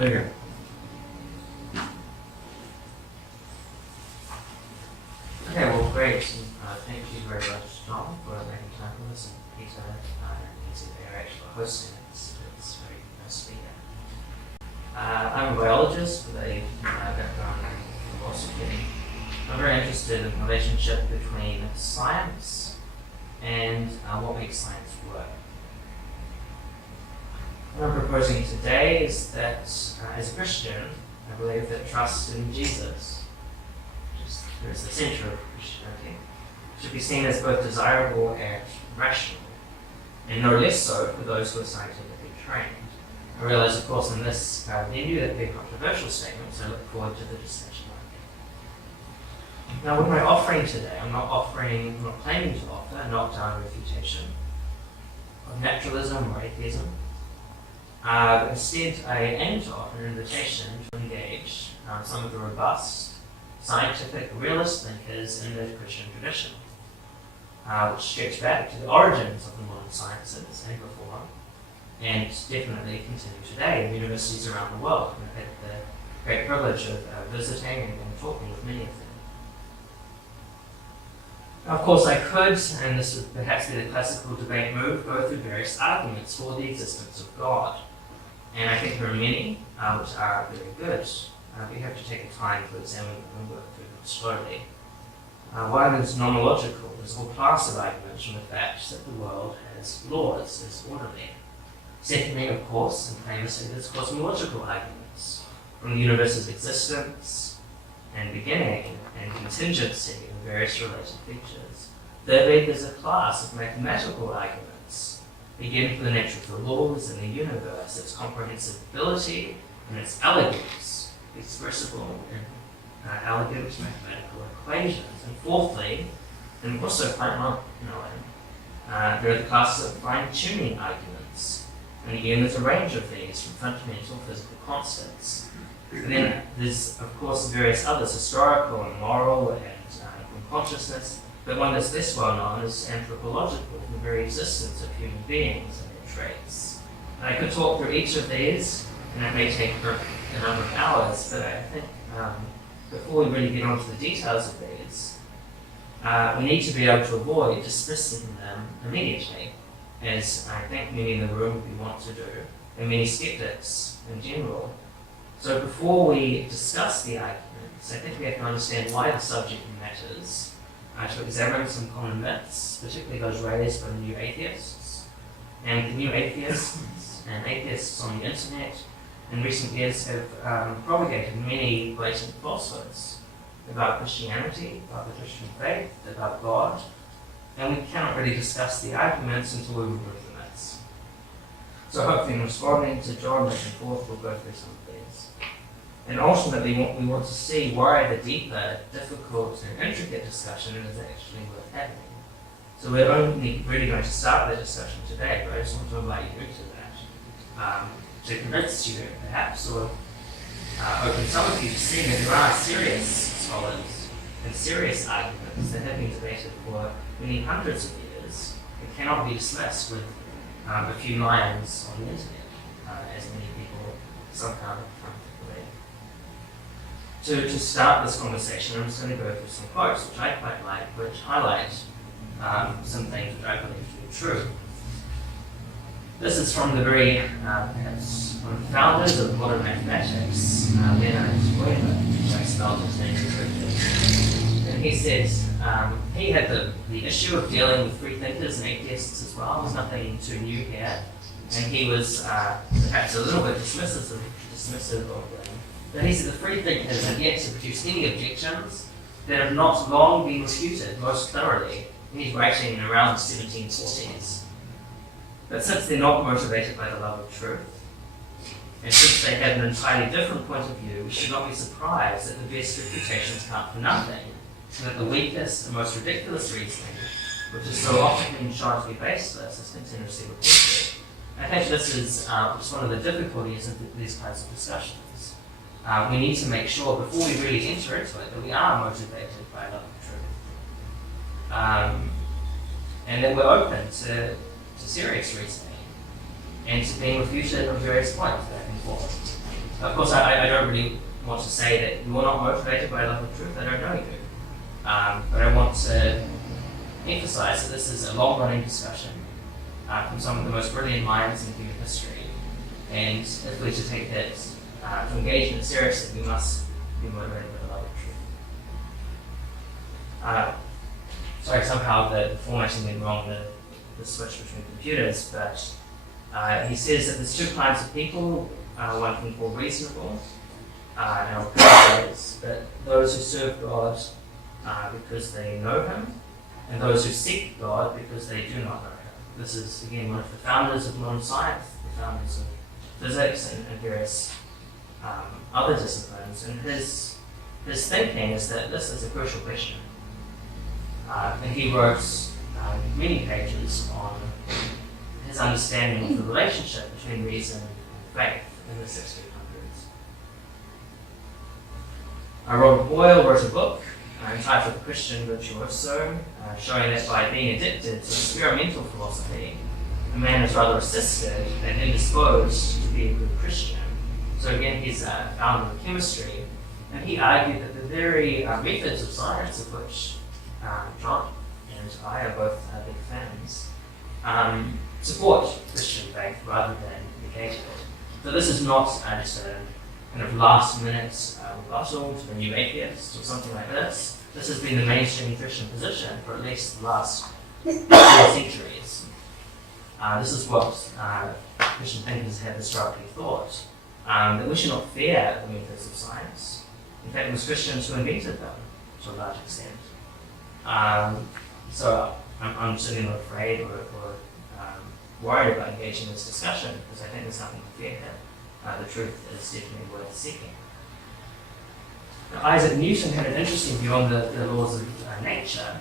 Hallelujah. Okay, well, great. Thank you very much, John, for making time for us, and Peter, and Peter, they're actually hosting it. It's very nice to be here. I'm a biologist with a background in philosophy. I'm very interested in the relationship between science and what makes science work. What I'm proposing today is that as a Christian, I believe that trust in Jesus, which is the center of Christianity, should be seen as both desirable and rational, and no less so for those who are scientifically trained. I realize, of course, in this venue that they're controversial statements, so I look forward to the discussion. Now, with my offering today, I'm not claiming to offer a knockdown refutation of naturalism or atheism. Instead, I aim to offer an invitation to engage some of the robust, scientific, realist thinkers in the Christian tradition, which stretch back to the origins of the modern sciences and before, and definitely continue today in universities around the world. I've had the great privilege of visiting and talking with many of them. Of course, I could, and this would perhaps be the classical debate move, go through various arguments for the existence of God. And I think there are many which are very good. But you have to take the time to examine them and work through them slowly. One is nomological. There's a whole class of arguments from the fact that the world has laws, is orderly. Secondly, of course, and famously, there's cosmological arguments from the universe's existence and beginning and contingency and various related features. Thirdly, there's a class of mathematical arguments, again for the nature of the laws in the universe, its comprehensibility and its elegance, expressible in elegant mathematical equations. And fourthly, and also quite not known, there are the classes of fine-tuning arguments. And again, there's a range of these from fundamental physical constants. And then there's, of course, various others, historical and moral and from consciousness, but one that's less well known is anthropological, the very existence of human beings and their traits. And I could talk through each of these, and it may take a number of hours, but I think before we really get onto the details of these, we need to be able to avoid dismissing them immediately, as I think many in the room we want to do, and many skeptics in general. So before we discuss the arguments, I think we have to understand why the subject matters, to examine some common myths, particularly those raised by the new atheists. And the new atheists and atheists on the internet in recent years have propagated many blatant falsehoods about Christianity, about the Christian faith, about God, and we cannot really discuss the arguments until we remove the myths. So hopefully in responding to John and forth, we'll go through some of these. And ultimately, we want to see why the deeper, difficult, and intricate discussion is actually worth having. So we're only really going to start the discussion today, but I just want to invite you to that, to convince you, perhaps, or open some of you to see that there are serious scholars and serious arguments that have been debated for many hundreds of years and cannot be dismissed with a few lines on the internet, as many people somehow come to believe. To start this conversation, I'm just going to go through some quotes which I quite like, which highlight some things which I believe to be true. This is from the very, perhaps, one of the founders of modern mathematics, Zac1a, which I spelled his name correctly. And he says, he had the issue of dealing with free thinkers and atheists as well. There's nothing too new here. And he was perhaps a little bit dismissive of them. But he said the free thinkers have yet to produce any objections that have not long been refuted most thoroughly. And he's writing around the 1760s. But since they're not motivated by the love of truth, and since they have an entirely different point of view, we should not be surprised that the best refutations count for nothing, and that the weakest and most ridiculous reasoning, which is so often been shown to be baseless, is continuously repeated. I think this is just one of the difficulties of these kinds of discussions. We need to make sure, before we really enter into it, that we are motivated by love of truth. And that we're open to serious reasoning and to being refuted on various points back and forth. Of course, I don't really want to say that you're not motivated by love of truth. I don't know you. But I want to emphasize that this is a long-running discussion from some of the most brilliant minds in human history. And if we're to take that to engage in it seriously, we must be motivated by the love of truth. Sorry, somehow the formatting went wrong, the switch between computers, but he says that there's two kinds of people, one can call reasonable, and I'll paraphrase, but those who serve God because they know Him, and those who seek God because they do not know Him. This is, again, one of the founders of modern science, the founders of physics and various other disciplines, and his thinking is that this is a crucial question. And he wrote many pages on his understanding of the relationship between reason and faith in the 1600s. Robert Boyle wrote a book entitled The Christian Virtuoso, showing that by being addicted to experimental philosophy, a man is rather assisted and indisposed to be a good Christian. So again, he's a founder of chemistry, and he argued that the very methods of science of which John and I are both big fans support Christian faith rather than negate it. So this is not just a kind of last-minute rebuttal to a new atheist or something like this. This has been the mainstream Christian position for at least the last 4 centuries. This is what Christian thinkers have historically thought, that we should not fear the methods of science. In fact, it was Christians who invented them to a large extent. So I'm certainly not afraid or worried about engaging in this discussion, because I think there's nothing to fear here. The truth is definitely worth seeking. Now, Isaac Newton had an interesting view on the laws of nature.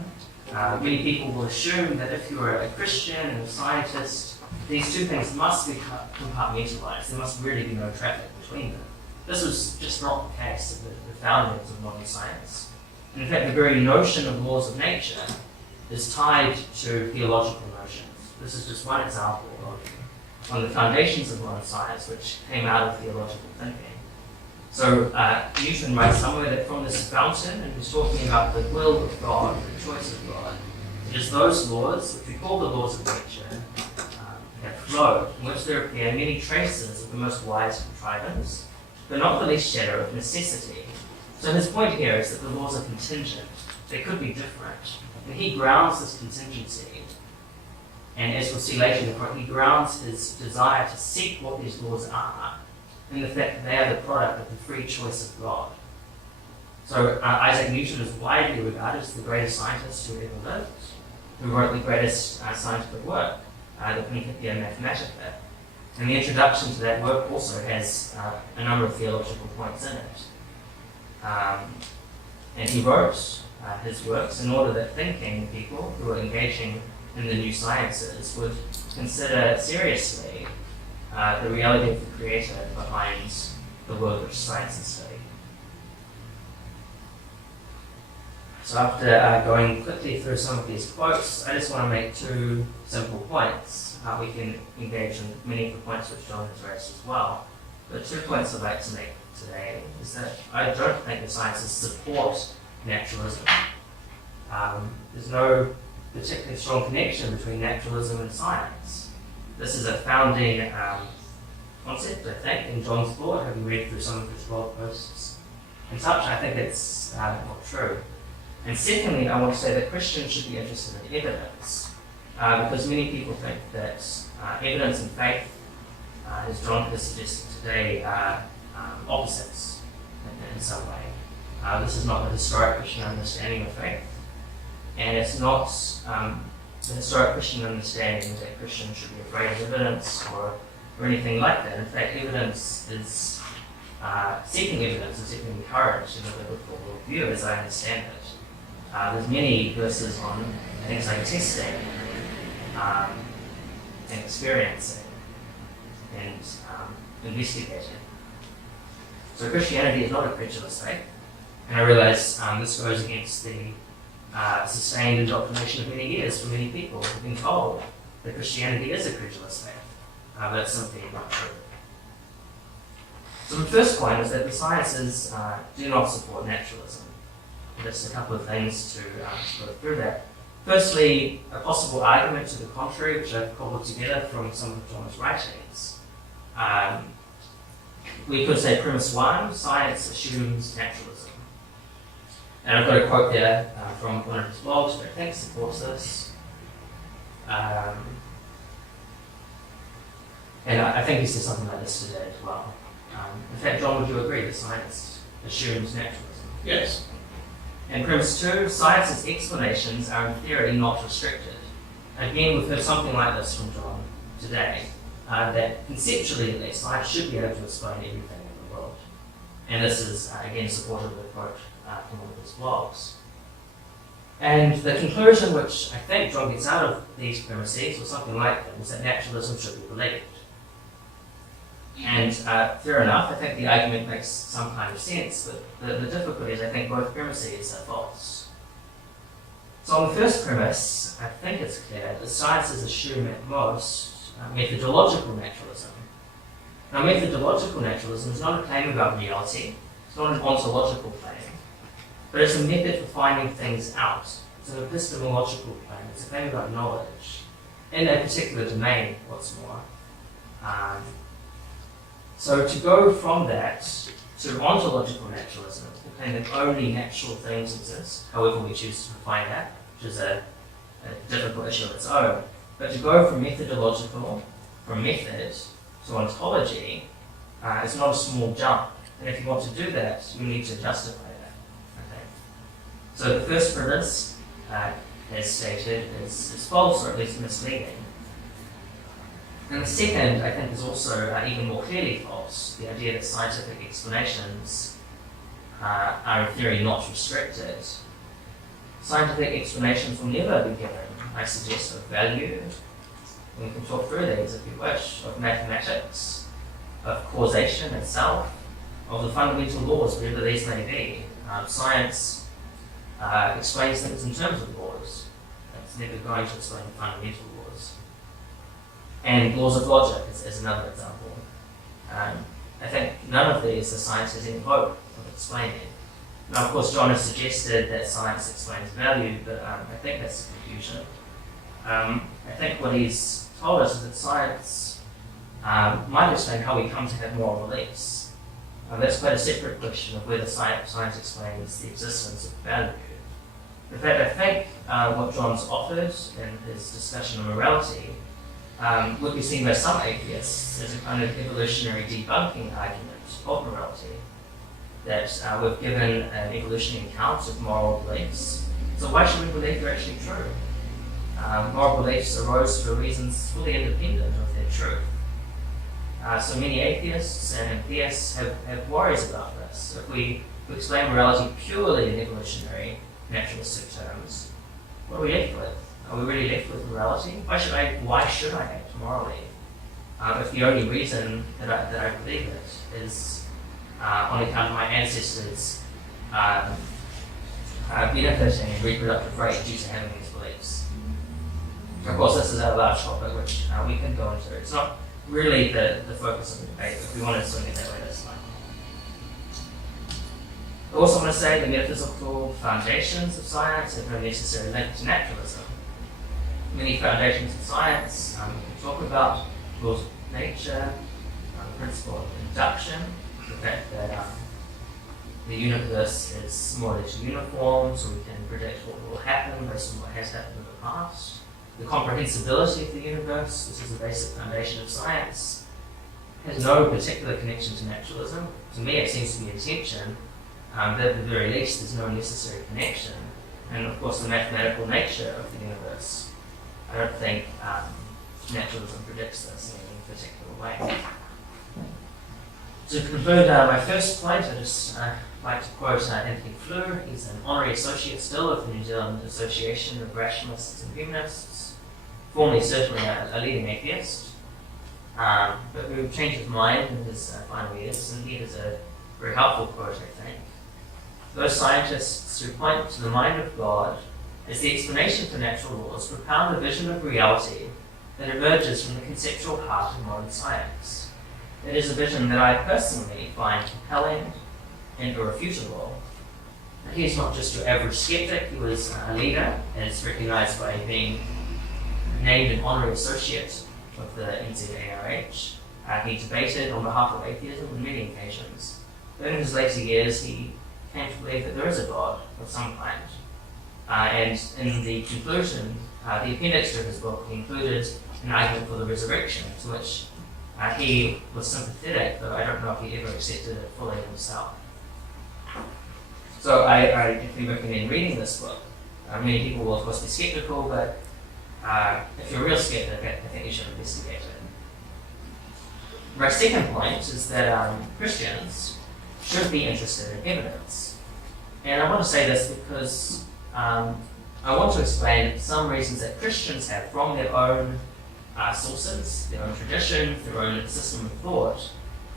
Many people will assume that if you're a Christian and a scientist, these two things must be compartmentalized. There must really be no traffic between them. This was just not the case of the founders of modern science. And in fact, the very notion of laws of nature is tied to theological notions. This is just one example of one of the foundations of modern science, which came out of theological thinking. So Newton writes somewhere that from this fountain, and he's talking about the will of God, the choice of God, it is those laws, which we call the laws of nature, that flow, in which there appear many traces of the most wise contrivance, but not the least shadow of necessity. So his point here is that the laws are contingent. They could be different. And he grounds this contingency, and as we'll see later in the quote, he grounds his desire to seek what these laws are in the fact that they are the product of the free choice of God. So Isaac Newton is widely regarded as the greatest scientist who ever lived, who wrote the greatest scientific work, the Principia Mathematica. And the introduction to that work also has a number of theological points in it. And he wrote his works in order that thinking people who are engaging in the new sciences would consider seriously the reality of the Creator behind the world which science is studying. So after going quickly through some of these quotes, I just want to make 2 simple points. We can engage in many of the points which John has raised as well. But 2 points I'd like to make today is that I don't think the sciences support naturalism. There's no particularly strong connection between naturalism and science. This is a founding concept, I think, in John's thought. Having read through some of his blog posts and such, I think it's not true. And secondly, I want to say that Christians should be interested in evidence, because many people think that evidence and faith, as John has suggested today, are opposites in some way. This is not the historic Christian understanding of faith, and it's not the historic Christian understanding that Christians should be afraid of evidence or anything like that. In fact, evidence is seeking evidence is even encouraged in the biblical worldview, as I understand it. There's many verses on things like testing and experiencing and investigating. So Christianity is not a credulous faith, and I realize this goes against the sustained indoctrination of many years for many people who've been told that Christianity is a credulous faith. That's simply not true. So the first point is that the sciences do not support naturalism. Just a couple of things to go through that. Firstly, a possible argument to the contrary, which I've cobbled together from some of John's writings. We could say premise one, science assumes naturalism. And I've got a quote there from one of his blogs, which I think supports this. And I think he says something like this today as well. In fact, John, would you agree that science assumes naturalism? Yes. And premise two, science's explanations are in theory not restricted. Again, we've heard something like this from John today, that conceptually at least, science should be able to explain everything in the world. And this is, again, supported with a quote from one of his blogs. And the conclusion which I think John gets out of these premises, or something like that, is that naturalism should be believed. And fair enough, I think the argument makes some kind of sense, but the difficulty is I think both premises are false. So on the first premise, I think it's clear that sciences assume at most methodological naturalism. Now methodological naturalism is not a claim about reality, it's not an ontological claim, but it's a method for finding things out. It's an epistemological claim, it's a claim about knowledge, in a particular domain, what's more. So to go from that to ontological naturalism, the claim that only natural things exist, however we choose to define that, which is a difficult issue of its own, but to go from methodological, from method, to ontology, is not a small jump. And if you want to do that, you need to justify that. Okay. So the first premise, as stated, is false, or at least misleading. And the second, I think, is also even more clearly false. The idea that scientific explanations are in theory not restricted. Scientific explanations will never be given, I suggest, of value. And we can talk through these if you wish, of mathematics, of causation itself, of the fundamental laws, whatever these may be. Science explains things in terms of laws. It's never going to explain fundamental laws. And laws of logic is another example. I think none of these the science has any hope of explaining. Now, of course, John has suggested that science explains value, but I think that's a confusion. I think what he's told us is that science might explain how we come to have moral beliefs. That's quite a separate question of whether science explains the existence of value. In fact, I think what John's offered in his discussion of morality would be seen by some atheists as a kind of evolutionary debunking argument of morality. That we've given an evolutionary account of moral beliefs, so why should we believe they're actually true? Moral beliefs arose for reasons fully independent of their truth. So many atheists and theists have worries about this. If we explain morality purely in evolutionary, naturalistic terms, what are we left with? Are we really left with morality? Why should I act morally? If the only reason that I believe it is on account of my ancestors benefiting in reproductive rate due to having these beliefs. Of course, this is a large topic which we can go into. It's not really the focus of the debate, but if we want to swing it that way, that's fine. I also want to say the metaphysical foundations of science have no necessary link to naturalism. Many foundations of science we can talk about: laws of nature, the principle of induction, the fact that the universe is more or less uniform, so we can predict what will happen based on what has happened in the past. The comprehensibility of the universe, this is the basic foundation of science, has no particular connection to naturalism. To me, it seems to be a tension, but at the very least, there's no necessary connection. And of course, the mathematical nature of the universe. I don't think naturalism predicts this in any particular way. To conclude my first point, I'd just like to quote Anthony Flew. He's an honorary associate still of the New Zealand Association of Rationalists and Humanists, formerly certainly a leading atheist, but who changed his mind in his final years, and he has a very helpful quote, I think. Those scientists who point to the mind of God as the explanation for natural laws propound a vision of reality that emerges from the conceptual heart of modern science. it is a vision that I personally find compelling and irrefutable. He is not just your average skeptic, he was a leader, as recognised by being named an honorary associate of the NZARH. He debated on behalf of atheism on many occasions. But in his later years, he came to believe that there is a God of some kind. And in the conclusion, the appendix to his book, he included an argument for the resurrection, to which he was sympathetic, though I don't know if he ever accepted it fully himself. So I definitely recommend reading this book. Many people will of course be skeptical, but if you're a real skeptic, I think you should investigate it. My second point is that Christians should be interested in evidence. And I want to say this because I want to explain some reasons that Christians have from their own sources, their own tradition, their own system of thought,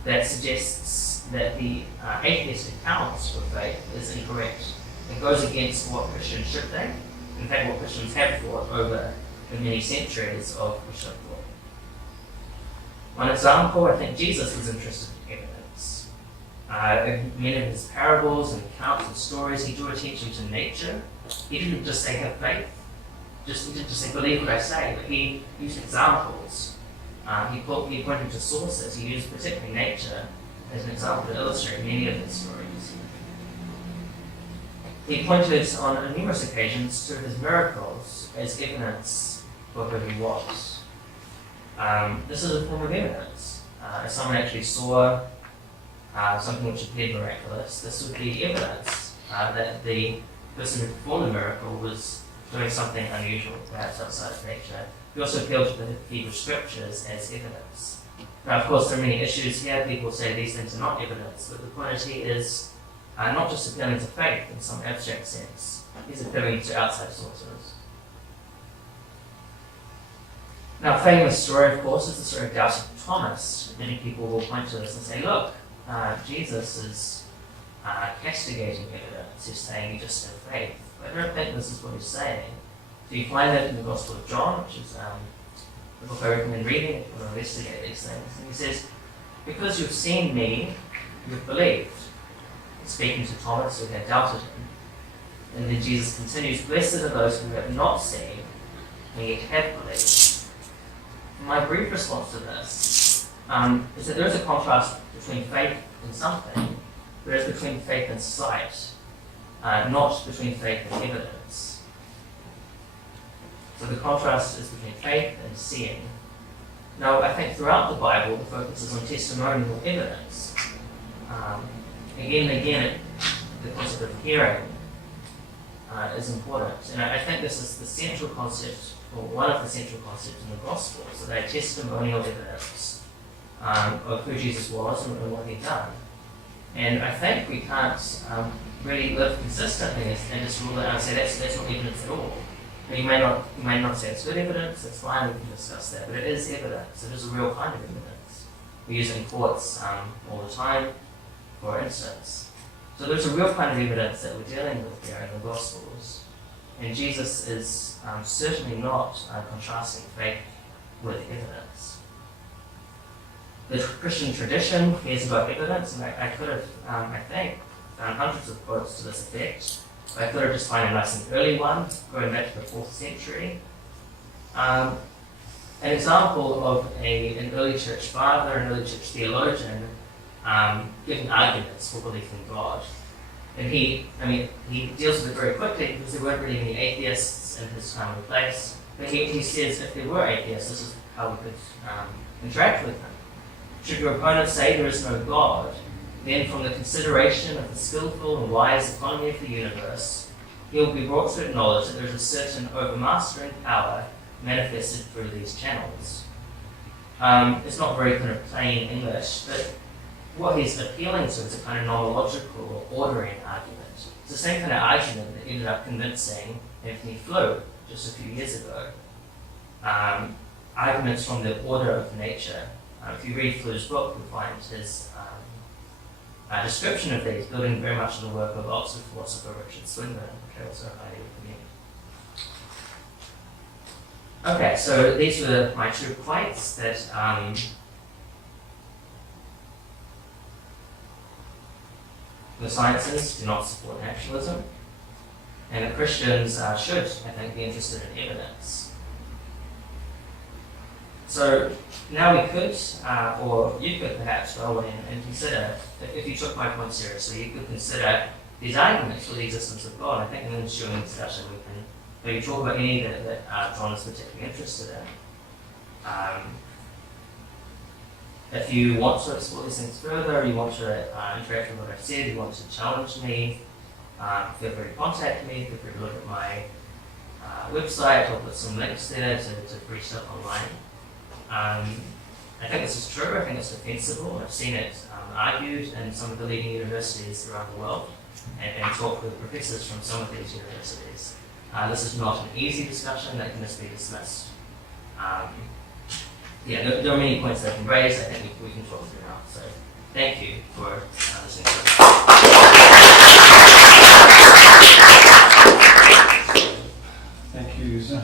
that suggests that the atheist account of faith is incorrect. It goes against what Christians should think, in fact what Christians have thought over the many centuries of Christian thought. One example, I think Jesus was interested in evidence. In many of his parables and accounts and stories, he drew attention to nature. He didn't just say have faith, he didn't just say believe what I say, but he used examples. He pointed to sources. He used particularly nature as an example to illustrate many of his stories. He pointed on numerous occasions to his miracles as evidence for who he was. This is a form of evidence. If someone actually saw something which appeared miraculous, this would be evidence that the person who performed the miracle was doing something unusual, perhaps outside of nature. He also appealed to the Hebrew scriptures as evidence. Now, of course, there are many issues here. People say these things are not evidence, but the point is not just appealing to faith in some abstract sense. He's appealing to outside sources. Now, a famous story, of course, is the story of doubting Thomas. Many people will point to this and say, look, Jesus is castigating evidence. He's saying you just have faith. But I don't think this is what he's saying. So you find that in the Gospel of John, which is the book I recommend reading if you want to investigate these things. And he says, because you've seen me, you've believed. Speaking to Thomas, who had doubted him. And then Jesus continues, blessed are those who have not seen, and yet have believed. My brief response to this is that there is a contrast between faith in something, whereas between faith and sight, not between faith and evidence. So the contrast is between faith and seeing. Now, I think throughout the Bible, the focus is on testimonial evidence. Again and again, the concept of hearing is important. And I think this is the central concept, or one of the central concepts in the Gospel, so they're testimonial evidence of who Jesus was and what he'd done. And I think we can't really live consistently and just rule it out and say that's not evidence at all. You may not say it's good evidence, that's fine, we can discuss that, but it is evidence. It is a real kind of evidence. We use it in courts all the time, for instance. So there's a real kind of evidence that we're dealing with here in the Gospels. And Jesus is certainly not contrasting faith with evidence. The Christian tradition cares about evidence, and I could have, I think, found hundreds of quotes to this effect. I thought I'd just find a nice and early one, going back to the 4th century. An example of an early church father, an early church theologian, giving arguments for belief in God. And he deals with it very quickly because there weren't really any atheists in his time and place. But he says if there were atheists, this is how we could interact with them. Should your opponent say there is no God, then from the consideration of the skillful and wise economy of the universe, he will be brought to acknowledge that there is a certain overmastering power manifested through these channels. It's not very kind of plain English, but what he's appealing to is a kind of nomological or ordering argument. It's the same kind of argument that ended up convincing Anthony Flew just a few years ago. Arguments from the order of nature. If you read Flew's book, you'll find his description of these, building very much on the work of Oxford philosopher Richard Swinburne, which I also highly recommend. Okay, so these were my 2 points that The sciences do not support naturalism, and that Christians should, I think, be interested in evidence. So now we could, or you could perhaps go away and consider, if you took my point seriously, you could consider these arguments for the existence of God. I think in the ensuing discussion we can maybe talk about any that John is particularly interested in. If you want to explore these things further, you want to interact with what I've said, you want to challenge me, feel free to contact me, feel free to look at my website. I'll put some links there to free stuff online. I think this is true, I think it's defensible. I've seen it argued in some of the leading universities around the world and talked with professors from some of these universities. This is not an easy discussion that can just be dismissed. There are many points that I can raise. I think we can talk through now. So thank you for listening to us. Thank you, Zac.